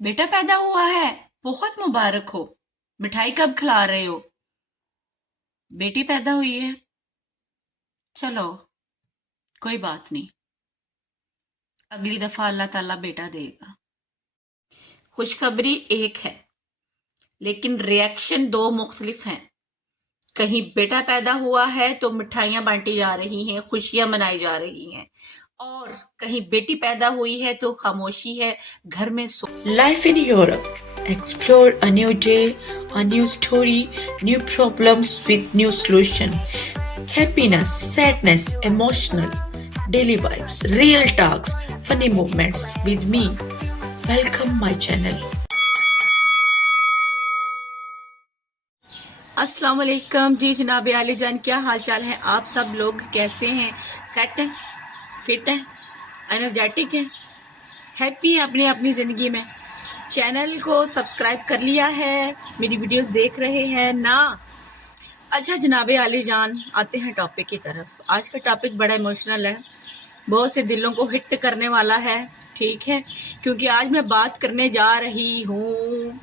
बेटा पैदा हुआ है, बहुत मुबारक हो। मिठाई कब खिला रहे हो? बेटी पैदा हुई है, चलो कोई बात नहीं, अगली दफा अल्लाह ताला बेटा देगा। खुशखबरी एक है, लेकिन रिएक्शन दो मुख्तलिफ हैं। कहीं बेटा पैदा हुआ है तो मिठाइयां बांटी जा रही हैं, खुशियां मनाई जा रही हैं, और कहीं बेटी पैदा हुई है तो खामोशी है, घर में Life in Europe. Explore a new day, a new story, new problems with new solution. Happiness, sadness, emotional, daily vibes, real talks, funny moments with me. Welcome my channel. अस्सलाम वालेकुम जी। जनाब आली जान, क्या हाल चाल है? आप सब लोग कैसे हैं? सेट हैं, फिट हैं, एनर्जेटिक हैं, हैप्पी हैं अपनी अपनी ज़िंदगी में? चैनल को सब्सक्राइब कर लिया है? मेरी वीडियोस देख रहे हैं ना? अच्छा जनाब आली जान, आते हैं टॉपिक की तरफ। आज का टॉपिक बड़ा इमोशनल है, बहुत से दिलों को हिट करने वाला है, ठीक है? क्योंकि आज मैं बात करने जा रही हूँ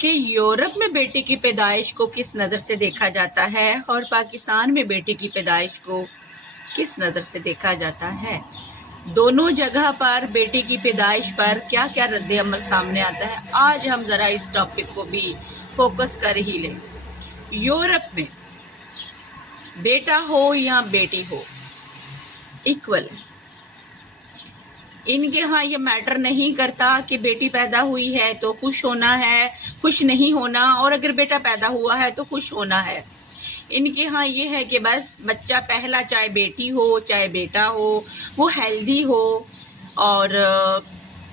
कि यूरोप में बेटी की पैदाइश को किस नज़र से देखा जाता है और पाकिस्तान में बेटी की पैदाइश को किस नज़र से देखा जाता है। दोनों जगह पर बेटी की पैदाइश पर क्या क्या रद्द अमल सामने आता है, आज हम ज़रा इस टॉपिक को भी फोकस कर ही लें। यूरोप में बेटा हो या बेटी हो इक्वल है। इनके यहाँ ये मैटर नहीं करता कि बेटी पैदा हुई है तो खुश होना है, खुश नहीं होना, और अगर बेटा पैदा हुआ है तो खुश होना है। इनके यहाँ ये है कि बस बच्चा पहला, चाहे बेटी हो चाहे बेटा हो, वो हेल्दी हो और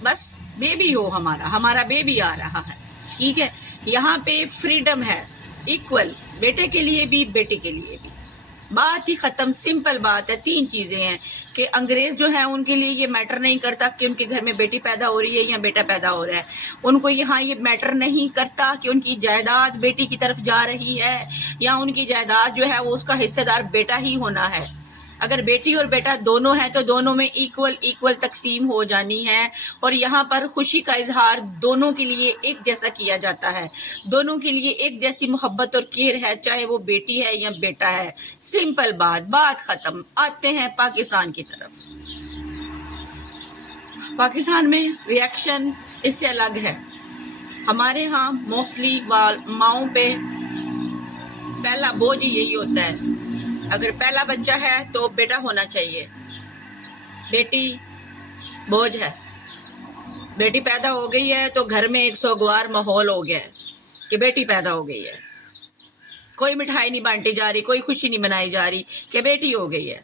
बस बेबी हो, हमारा बेबी आ रहा है, ठीक है? यहाँ पे फ्रीडम है, इक्वल, बेटे के लिए भी बेटी के लिए भी। बात ही ख़त्म, सिंपल बात है। तीन चीज़ें हैं कि अंग्रेज़ जो है उनके लिए ये मैटर नहीं करता कि उनके घर में बेटी पैदा हो रही है या बेटा पैदा हो रहा है। उनको यहाँ ये मैटर नहीं करता कि उनकी जायदाद बेटी की तरफ जा रही है या उनकी जायदाद जो है वो उसका हिस्सेदार बेटा ही होना है। अगर बेटी और बेटा दोनों हैं तो दोनों में इक्वल तकसीम हो जानी है। और यहाँ पर खुशी का इजहार दोनों के लिए एक जैसा किया जाता है, दोनों के लिए एक जैसी मोहब्बत और केयर है, चाहे वो बेटी है या बेटा है। सिंपल बात खत्म। आते हैं पाकिस्तान की तरफ। पाकिस्तान में रिएक्शन इससे अलग है। हमारे यहाँ मोस्टली माओं पे पहला बोझ यही होता है, अगर पहला बच्चा है तो बेटा होना चाहिए, बेटी बोझ है। बेटी पैदा हो गई है तो घर में एक सोगवार माहौल हो गया है कि बेटी पैदा हो गई है। कोई मिठाई नहीं बांटी जा रही, कोई खुशी नहीं मनाई जा रही कि बेटी हो गई है।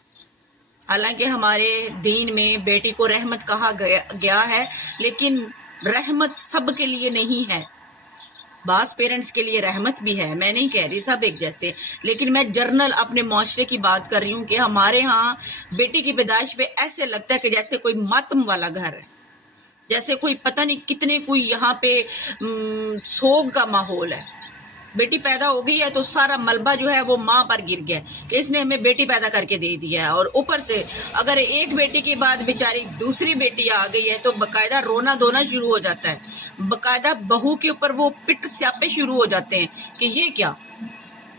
हालांकि हमारे दीन में बेटी को रहमत कहा गया है, लेकिन रहमत सब के लिए नहीं है। बास पेरेंट्स के लिए रहमत भी है, मैं नहीं कह रही सब एक जैसे, लेकिन मैं जर्नल अपने माशरे की बात कर रही हूँ कि हमारे यहाँ बेटी की पैदाइश पे ऐसे लगता है कि जैसे कोई मातम वाला घर है, जैसे कोई पता नहीं कितने कोई यहाँ पे सोग का माहौल है। बेटी पैदा हो गई है तो सारा मलबा जो है वो माँ पर गिर गया कि इसने हमें बेटी पैदा करके दे दिया है। और ऊपर से अगर एक बेटी के बाद बेचारी दूसरी बेटी आ गई है तो बकायदा रोना धोना शुरू हो जाता है, बकायदा बहू के ऊपर वो पिट स्यापे शुरू हो जाते हैं कि ये क्या,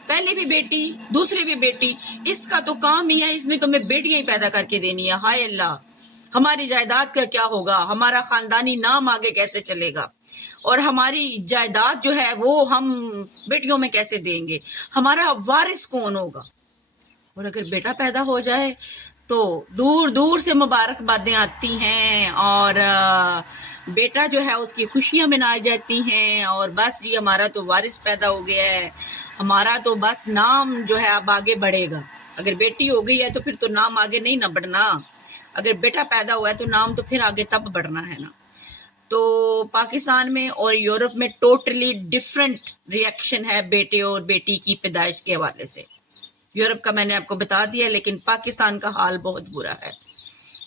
पहले भी बेटी दूसरी भी बेटी, इसका तो काम ही है, इसने तो हमें बेटियां ही पैदा करके देनी है। हाय अल्लाह, हमारी जायदाद का क्या होगा, हमारा खानदानी नाम आगे कैसे चलेगा, और हमारी जायदाद जो है वो हम बेटियों में कैसे देंगे, हमारा वारिस कौन होगा। और अगर बेटा पैदा हो जाए तो दूर दूर से मुबारकबादें आती हैं और बेटा जो है उसकी खुशियां मनाई जाती हैं, और बस जी हमारा तो वारिस पैदा हो गया है, हमारा तो बस नाम जो है अब आगे बढ़ेगा। अगर बेटी हो गई है तो फिर तो नाम आगे नहीं ना बढ़ना, अगर बेटा पैदा हुआ है तो नाम तो फिर आगे तब बढ़ना है ना। तो पाकिस्तान में और यूरोप में टोटली डिफरेंट रिएक्शन है बेटे और बेटी की पैदाइश के हवाले से। यूरोप का मैंने आपको बता दिया, लेकिन पाकिस्तान का हाल बहुत बुरा है।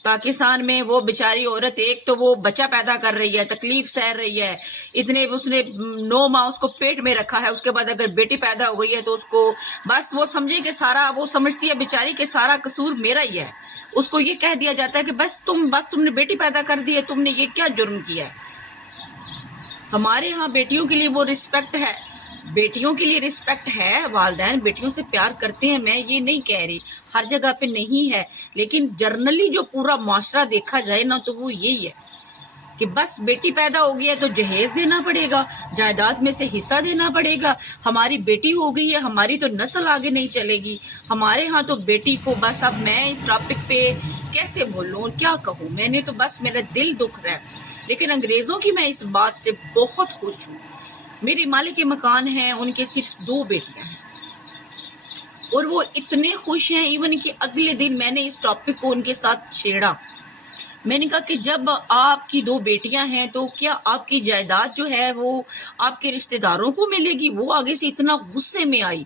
पाकिस्तान में वो बेचारी औरत, एक तो वो बच्चा पैदा कर रही है, तकलीफ सह रही है, इतने उसने 9 माह उसको पेट में रखा है, उसके बाद अगर बेटी पैदा हो गई है तो उसको बस वो समझे कि सारा, वो समझती है बेचारी कि सारा कसूर मेरा ही है। उसको ये कह दिया जाता है कि बस तुमने बेटी पैदा कर दी है, तुमने ये क्या जुर्म किया है। हमारे यहाँ बेटियों के लिए वो रिस्पेक्ट है, बेटियों के लिए रिस्पेक्ट है, वालिदैन बेटियों से प्यार करते हैं, मैं ये नहीं कह रही, हर जगह पे नहीं है, लेकिन जर्नली जो पूरा माशरा देखा जाए ना तो वो यही है कि बस बेटी पैदा हो गई है तो जहेज देना पड़ेगा, जायदाद में से हिस्सा देना पड़ेगा, हमारी बेटी हो गई है, हमारी तो नस्ल आगे नहीं चलेगी। हमारे यहाँ तो बेटी को बस, अब मैं इस टॉपिक पे कैसे बोलूँ और क्या कहूँ, मैंने तो बस, मेरा दिल दुख रहा है। लेकिन अंग्रेज़ों की मैं इस बात से बहुत खुश हूँ। मेरे मालिक मकान हैं, उनके सिर्फ 2 बेटियाँ हैं और वो इतने खुश हैं, इवन कि अगले दिन मैंने इस टॉपिक को उनके साथ छेड़ा। मैंने कहा कि जब आपकी 2 बेटियां हैं तो क्या आपकी जायदाद जो है वो आपके रिश्तेदारों को मिलेगी? वो आगे से इतना गुस्से में आई,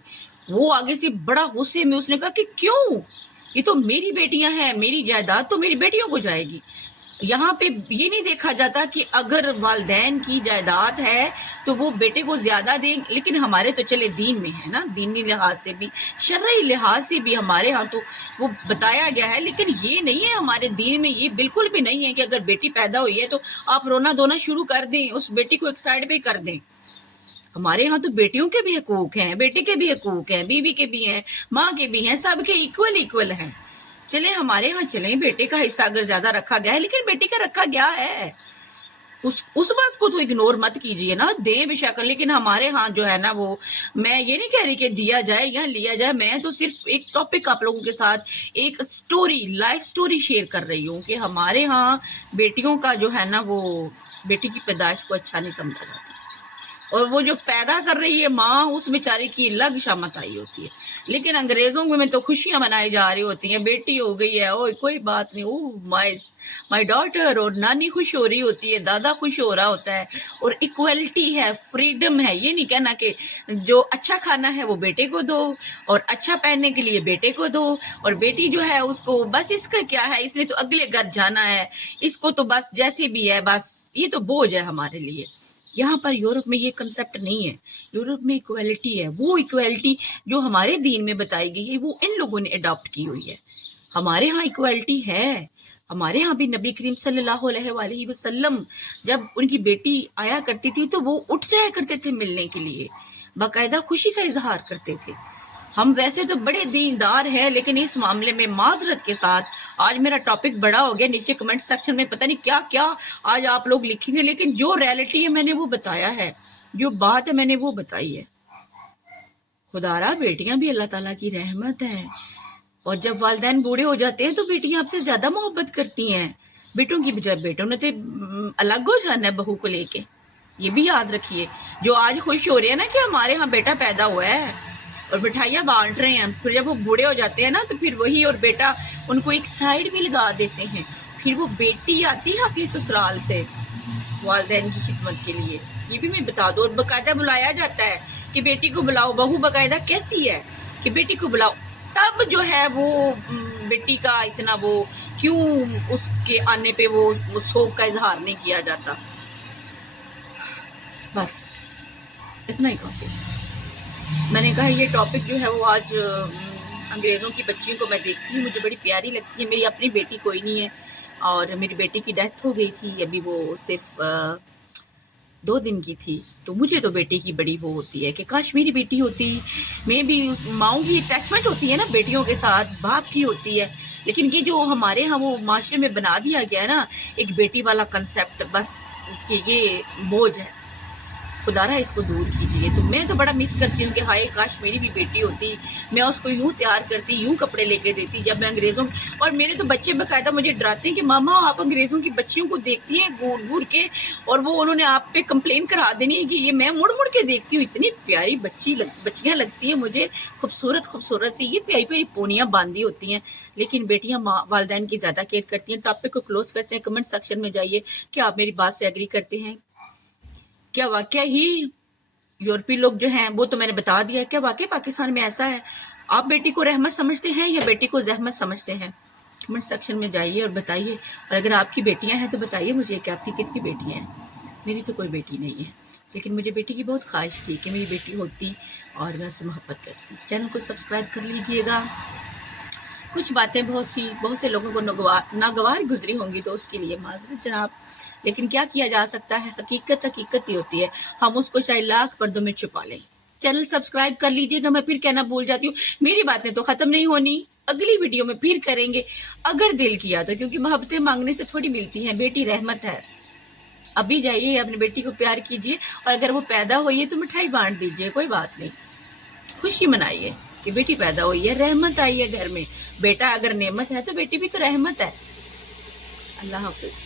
वो आगे से बड़ा गुस्से में, उसने कहा कि क्यों, ये तो मेरी बेटियां हैं, मेरी जायदाद तो मेरी बेटियों को जाएगी। यहाँ पे ये नहीं देखा जाता कि अगर वालिदैन की जायदाद है तो वो बेटे को ज्यादा दें, लेकिन हमारे तो चले दीन में है ना, दीनी लिहाज से भी, शरई लिहाज से भी हमारे यहाँ तो वो बताया गया है। लेकिन ये नहीं है हमारे दीन में, ये बिल्कुल भी नहीं है कि अगर बेटी पैदा हुई है तो आप रोना धोना शुरू कर दें, उस बेटी को एक साइड पे कर दें। हमारे यहाँ तो बेटियों के भी हकूक हैं, बेटे के भी हकूक हैं, बीवी के भी हैं, माँ के भी हैं, सबके इक्वल हैं। चले हमारे यहाँ चलें, बेटे का हिस्सा अगर ज्यादा रखा गया है, लेकिन बेटे का रखा गया है, उस बात को तो इग्नोर मत कीजिए ना, दें बेशक, लेकिन हमारे यहाँ जो है ना वो, मैं ये नहीं कह रही कि दिया जाए या लिया जाए, मैं तो सिर्फ एक टॉपिक आप लोगों के साथ, एक स्टोरी, लाइफ स्टोरी शेयर कर रही हूँ कि हमारे यहाँ बेटियों का जो है ना वो, बेटी की पैदाइश को अच्छा नहीं समझा जाता, और वो जो पैदा कर रही है माँ, उस बेचारी की अलग शामत आई होती है। लेकिन अंग्रेजों में तो खुशियां मनाई जा रही होती हैं, बेटी हो गई है, ओ कोई बात नहीं, ओ माय डॉटर, और नानी खुश हो रही होती है, दादा खुश हो रहा होता है, और इक्वलिटी है, फ्रीडम है। ये नहीं कहना कि जो अच्छा खाना है वो बेटे को दो और अच्छा पहनने के लिए बेटे को दो, और बेटी जो है उसको बस इसका क्या है, इसने तो अगले घर जाना है, इसको तो बस जैसे भी है, बस ये तो बोझ है हमारे लिए। यहाँ पर यूरोप में ये कंसेप्ट नहीं है, यूरोप में इक्वलिटी है, वो इक्वलिटी जो हमारे दीन में बताई गई है वो इन लोगों ने अडॉप्ट की हुई है। हमारे यहाँ इक्वलिटी है, हमारे यहाँ भी नबी करीम सल्लल्लाहु अलैहि वसल्लम जब उनकी बेटी आया करती थी तो वो उठ जाया करते थे मिलने के लिए, बाकायदा खुशी का इजहार करते थे। हम वैसे तो बड़े दीनदार हैं, लेकिन इस मामले में माजरत के साथ, आज मेरा टॉपिक बड़ा हो गया, नीचे कमेंट सेक्शन में पता नहीं क्या क्या आज आप लोग लिखेंगे, लेकिन जो रियलिटी है मैंने वो बताया है, जो बात है मैंने वो बताई है। खुदारा बेटियां भी अल्लाह ताला की रहमत है, और जब वालिदैन बूढ़े हो जाते हैं तो बेटियां आपसे ज्यादा मोहब्बत करती हैं, बेटों की बजाय बेटों ने तो अलग हो जाना है बहू को लेके, ये भी याद रखिए। जो आज खुश हो रहे हैं ना कि हमारे यहाँ बेटा पैदा हुआ है और मिठाइयाँ बांट रहे हैं, फिर जब वो बूढ़े हो जाते हैं ना तो फिर वही और बेटा उनको एक साइड में लगा देते हैं, फिर वो बेटी आती है अपनी ससुराल से वालिदैन की खिदमत के लिए। ये भी मैं बता दूं, और बाकायदा बुलाया जाता है कि बेटी को बुलाओ, बहू बाकायदा कहती है कि बेटी को बुलाओ, तब जो है वो बेटी का इतना वो क्यों उसके आने पे वो शोक का इजहार नहीं किया जाता। बस इतना ही काफी। मैंने कहा ये टॉपिक जो है वो आज अंग्रेज़ों की बच्चियों को मैं देखती हूँ, मुझे बड़ी प्यारी लगती है। मेरी अपनी बेटी कोई नहीं है और मेरी बेटी की डेथ हो गई थी, अभी वो सिर्फ 2 दिन की थी, तो मुझे तो बेटे की बड़ी वो होती है कि काश मेरी बेटी होती। मैं भी माँओं की अटैचमेंट होती है ना बेटियों के साथ, बाप की होती है, लेकिन ये जो हमारे यहाँ वो माशरे में बना दिया गया है ना एक बेटी वाला कंसेप्ट, बस कि ये बोझ है, खुदारा इसको दूर कीजिए। तो मैं तो बड़ा मिस करती हूँ कि हाय काश मेरी भी बेटी होती, मैं उसको यूँ तैयार करती, यूँ कपड़े लेके देती जब मैं अंग्रेज़ों। और मेरे तो बच्चे बाकायदा मुझे डराते हैं कि मामा आप अंग्रेज़ों की बच्चियों को देखती हैं घूर घूर के, और वो उन्होंने आप पे कंप्लेन करा देनी है कि ये मैं मुड़ मुड़ के देखती हूँ, इतनी प्यारी बच्चियाँ लगती हैं मुझे, खूबसूरत सी, ये प्यारी प्यारी पोनियाँ बांधी होती हैं, लेकिन बेटियाँ वालिदैन की ज़्यादा केयर करती हैं। टॉपिक को क्लोज करते हैं, कमेंट सेक्शन में जाइए क्या आप मेरी बात से एग्री करते हैं, क्या वाकई ही यूरोपीय लोग जो हैं, वो तो मैंने बता दिया, क्या वाकई पाकिस्तान में ऐसा है? आप बेटी को रहमत समझते हैं या बेटी को जहमत समझते हैं? कमेंट सेक्शन में जाइए और बताइए। और अगर आपकी बेटियां हैं तो बताइए मुझे कि आपकी कितनी बेटियां हैं। मेरी तो कोई बेटी नहीं है, लेकिन मुझे बेटी की बहुत ख्वाहिश थी कि मेरी बेटी होती और मैं उससे मोहब्बत करती। चैनल को सब्सक्राइब कर लीजिएगा। कुछ बातें बहुत से लोगों को नागवार गुजरी होंगी तो उसके लिए माजरत जनाब। لیکن کیا کیا جا سکتا ہے، حقیقت حقیقت ہی ہوتی ہے، ہم اس کو چاہے لاکھ پردوں میں چھپا لیں۔ چینل سبسکرائب کر لیجئے گا، میں پھر کہنا بھول جاتی ہوں، میری باتیں تو ختم نہیں ہونی، اگلی ویڈیو میں پھر کریں گے اگر دل کیا تو، کیونکہ محبتیں مانگنے سے تھوڑی ملتی ہیں، بیٹی رحمت ہے۔ ابھی جائیے اپنی بیٹی کو پیار کیجئے، اور اگر وہ پیدا ہوئی ہے تو مٹھائی بانٹ دیجئے، کوئی بات نہیں، خوشی منائیے کہ بیٹی پیدا ہوئی ہے، رحمت آئی ہے گھر میں۔ بیٹا اگر نعمت ہے تو بیٹی بھی تو رحمت ہے۔ اللہ حافظ۔